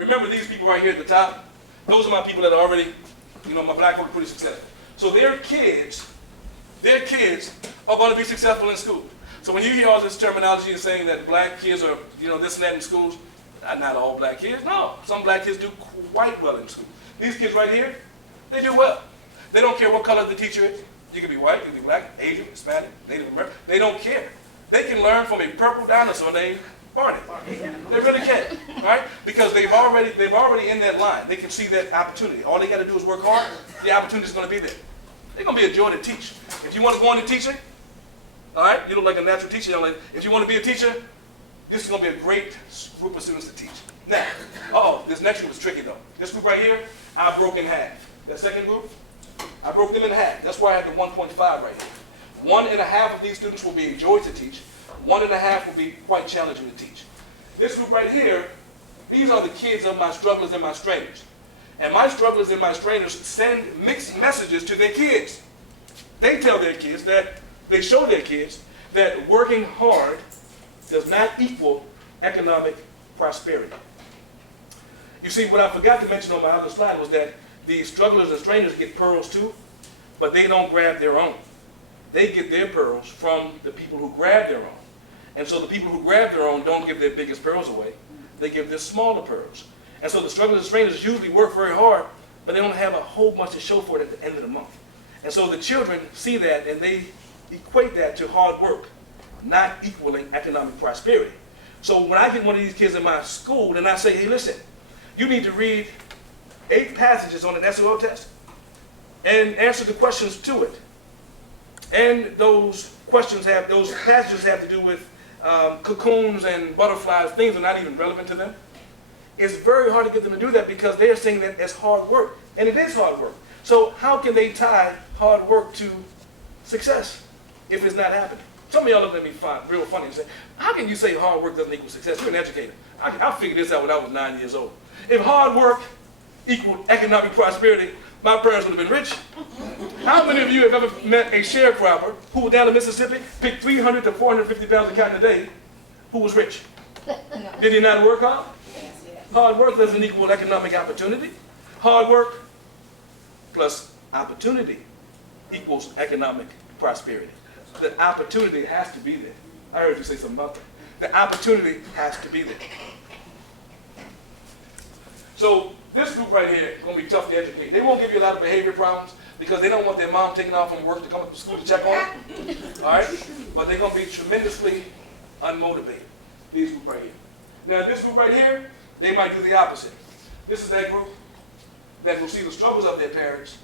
Remember these people right here at the top? Those are my people that are already, my black folk are pretty successful. So their kids are going to be successful in school. So when you hear all this terminology saying that black kids are, this and that in schools, not all black kids, no. Some black kids do quite well in school. These kids right here, they do well. They don't care what color the teacher is. You can be white, you can be black, Asian, Hispanic, Native American. They don't care. They can learn from a purple dinosaur named Barney. They really can, right? Because they've already in that line. They can see that opportunity. All they got to do is work hard. The opportunity is going to be there. They're going to be a joy to teach. If you want to go into teaching, all right, you look like a natural teacher. If you want to be a teacher, this is going to be a great group of students to teach. Now, this next group is tricky though. This group right here, I broke in half. That second group, I broke them in half. That's why I have the 1.5 right here. 1.5 of these students will be a joy to teach. 1.5 will be quite challenging to teach. This group right here, these are the kids of my strugglers and my strainers. And my strugglers and my strainers send mixed messages to their kids. They tell their kids they show their kids that working hard does not equal economic prosperity. You see, what I forgot to mention on my other slide was that the strugglers and strainers get pearls too, but they don't grab their own. They get their pearls from the people who grab their own. And so the people who grab their own don't give their biggest pearls away. They give their smaller pearls. And so the strugglers and strainers usually work very hard, but they don't have a whole bunch to show for it at the end of the month. And so the children see that and they equate that to hard work, not equaling economic prosperity. So when I get one of these kids in my school, then I say, hey, listen, you need to read 8 passages on an SOL test and answer the questions to it. And those passages have to do with cocoons and butterflies, things that are not even relevant to them. It's very hard to get them to do that because they're saying that as hard work, and it is hard work. So how can they tie hard work to success if it's not happening? Some of y'all look at me real funny and say, how can you say hard work doesn't equal success? You're an educator. I figured this out when I was 9 years old. If hard work equaled economic prosperity, my parents would have been rich. How many of you have ever met a sharecropper who was down in Mississippi, picked 300 to 450 pounds of cotton a day, who was rich? Did he not work hard? Hard work doesn't equal economic opportunity. Hard work plus opportunity equals economic prosperity. The opportunity has to be there. I heard you say something about that. The opportunity has to be there. So this group right here is going to be tough to educate. They won't give you a lot of behavior problems because they don't want their mom taking off from work to come up to school to check on them. All right? But they're going to be tremendously unmotivated, these group right here. Now this group right here, they might do the opposite. This is that group that will see the struggles of their parents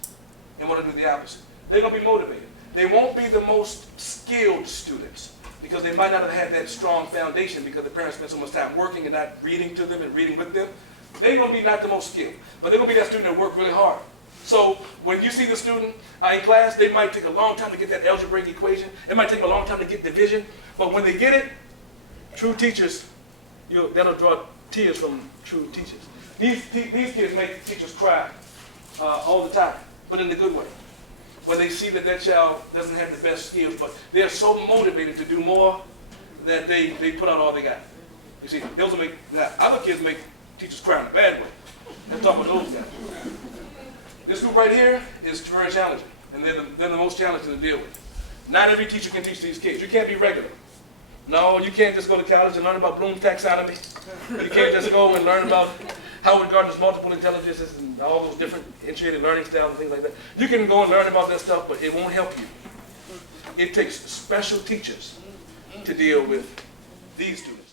and want to do the opposite. They're going to be motivated. They won't be the most skilled students because they might not have had that strong foundation because the parents spent so much time working and not reading to them and reading with them. They're going to be not the most skilled, but they're going to be that student that worked really hard. So when you see the student in class, they might take a long time to get that algebraic equation. It might take a long time to get division, but when they get it, true teachers, that'll draw tears from true teachers. These kids make teachers cry all the time, but in the good way. When they see that that child doesn't have the best skills, but they're so motivated to do more that they put out all they got. You see, those will make, other kids make teachers cry in a bad way. Let's talk about those guys. This group right here is very challenging, and they're the most challenging to deal with. Not every teacher can teach these kids. You can't be regular. No, you can't just go to college and learn about Bloom's taxonomy. You can't just go and learn about Howard Gardner's multiple intelligences and all those different integrated learning styles and things like that. You can go and learn about that stuff, but it won't help you. It takes special teachers to deal with these students.